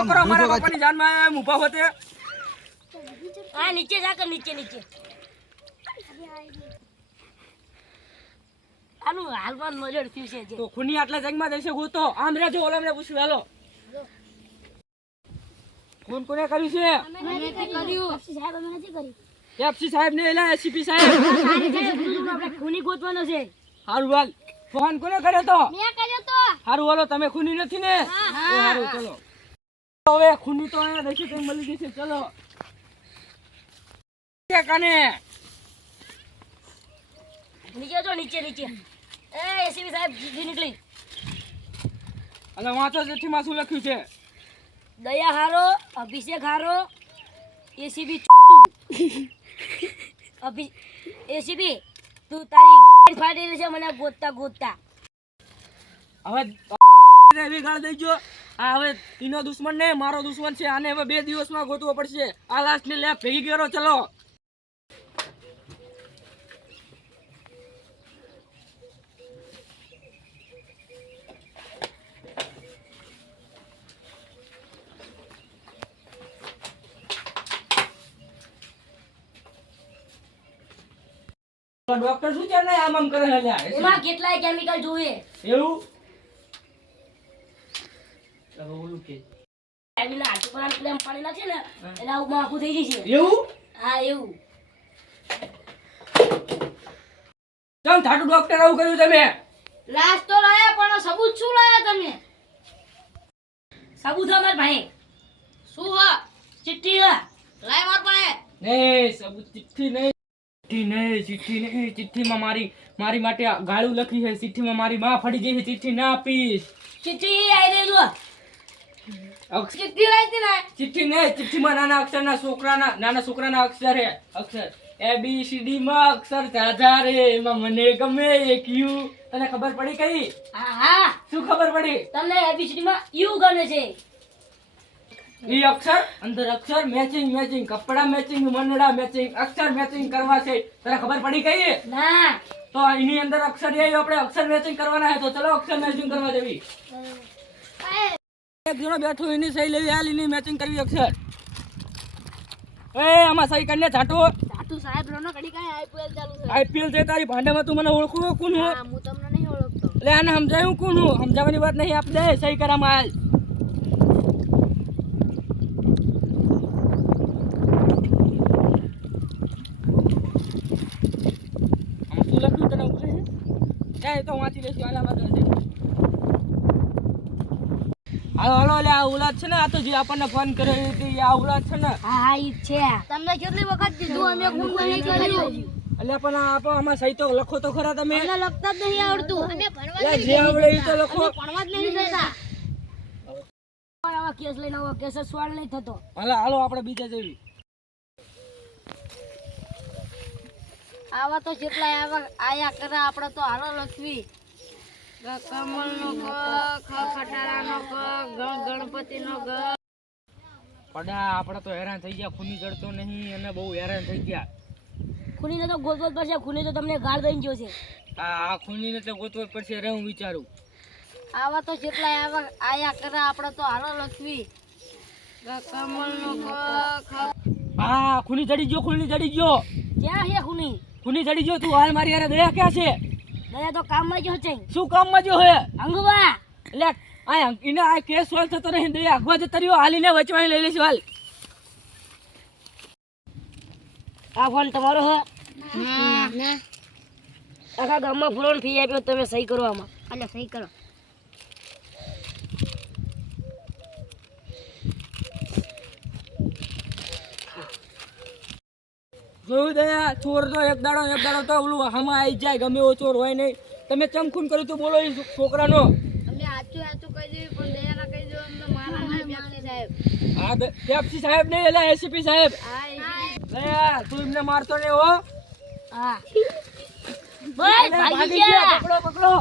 કરો મારા બાપાની જાનમાં ઊભા હોતે આ નીચે જા કર નીચે આનું હાલવાન મજર થયું છે તો ખૂની આટલા જંગમાં દેશે ગોતો આમ રેજો ઓલમને પૂછ્યું હાલો ફોન કોને કર્યું છે એફસી સાહેબ ને એલા એસીપી સાહેબ આપણે ખૂની ગોતવાનો છે હારું હાલ ફોન કોને કર્યો તો મેં કર્યો તો હારું હાલો તમે ખૂની નથી ને હારું ચલો હવે ખૂની તો અહીંયા દેશે તો મળી જશે ચલો કાને નીચે જો નીચે એ એસીપી સાહેબ જી નીકળી અલે વાંચો જેથી માં શું લખ્યું છે દયા હારો અભિષેક હારો એસીબી એસીબી તું તારી ફાટેલી છે મને ગોતતા હવે એવી ગાળ દેજો આ હવે તીનો દુશ્મન ને મારો દુશ્મન છે આને હવે 2 દિવસમાં ગોતવો પડશે આ લાસ્ટ ને લે ભેગી ગયો ચલો ડોક્ટર શું છે ને આમ કરે છે એમાં કેટલાય કેમિકલ જોઈએ એવું ઓલું કે એના હાથ પર આમ પાણી નાખે ને એટલે આવું માખું થઈ જશે એવું હા એવું કેમ થાટુ ડોક્ટર આવું કર્યું તમે લાશ તો લાયા પણ સબૂત શું લાયા તમે સબૂત અમાર ભાઈ શું હ ચિઠ્ઠી હ લાય માર પાસે નહીં સબૂત ચિઠ્ઠી નહીં ચિઠ્ઠીમાં મારી માટે ગાળું લખી છે ચિઠ્ઠીમાં મારી માં ફડી ગઈ છે ચિઠ્ઠી ના આપીશ ચિઠ્ઠી આઈ રે જો ચિઠ્ઠી લાઈતી ના ચિઠ્ઠી નહીં ચિઠ્ઠીમાં નાના છોકરાના અક્ષર હે અક્ષર A B C D માં અક્ષર ઝાઝા રે એમાં મને ગમે એક યુ તને ખબર પડી કઈ હા શું ખબર પડી તમને ABCD માં યુ ગમે છે ઈ અક્ષર અંદર અક્ષર મેચિંગ કપડા મેચિંગ મનડા મેચિંગ અક્ષર મેચિંગ કરવા છે તને ખબર પડી કઈ ના તો એની અંદર અક્ષર એ આપણે અક્ષર મેચિંગ કરવાના છે તો ચલો અક્ષર મેચિંગ કરવા જવી એક જણો બેઠો એની સહી લેવી હાલ એની મેચિંગ કરવી અક્ષર એ આમાં સહી કરીને છાંટો સાહેબ રોનો કડી કાય આઈપીએલ છે તારી ભાંડામાં તું મને ઓળખું કોણ હું હું તમને નહીં ઓળખતો એટલે આને સમજાયું કોણ હું સમજાવવાની વાત નહીં આપ દે સહી કરામાં હાલ શું લખ્યું તને ઉભરે છે એ તો વાંચી લેશું હાલ હાલો લે આ ઉલાદ છે ને આ તો જે આપણને ફોન કર્યો હતી આ ઉલાદ છે ને હા ઈ છે તમને કેટલી વખત કીધું અમે ફોન નહીં કર્યું એટલે પણ આપો આમાં સહી તો લખો તો ખરા તમે અમને લખતા જ નહીં આવડતું અમે ભણવા જે આવડે એ તો લખો ભણવા જ નહીં જતા પણ આવા કેસ લઈને આવો કેસ સોલ્વ નહીં થતો હાલો આપણે બીજે જઈએ આવા તો જેટલા આયા કરે આપણે તો હાલો લખવી કમલ નો ક ખટારા નો ક ગણપતિ નો ગ પડા આપણે તો હેરાન થઈ ગયા ખૂની જડતો નહીં અને બહુ હેરાન થઈ ગયા ખૂનીને તો ગોતવો પડશે ખૂની તો તમને ગાળ દઈને ગયો છે આ ખૂનીને તો ગોતવો પડશે રે હું વિચારું આવા તો જેટલા આયા કરે આપણે તો હાલો લખવી કમલ નો ક હા ખૂની જડી ગયો ક્યાં છે ખૂની જડી ગયો તું હાલ મારી યાર દયા ક્યાં છે દયા તો કામમાં જો છે શું કામમાં જો હે અંગવા એટલે આ ઇને આ કેસ સોલ્વ થતો નહીં દયા આગવા જતા રહ્યો હાલીને વચમાં લઈ લેશું હાલ આ ફોન તમારો હે ના આખા ગામમાં ફોન ફી આપ્યો તમે સહી કરો આમાં એટલે સહી કરો જોયું દયા ચોર તો એક દાડો તો ઓલું હામાં આવી જાય ગમે એવો ચોર હોય નહીં તમે ચમ ખૂન કર્યું તું બોલો એ છોકરાનો અમે આચું કહી દેવી પણ દયાના કહી દો અમને મારા ના પેપ્સી સાહેબ હા પેપ્સી સાહેબ નહીં એલા એસીપી સાહેબ દયા તું એમને મારતો નહીં હો હા ભાઈ ભાગી ગયા પકડો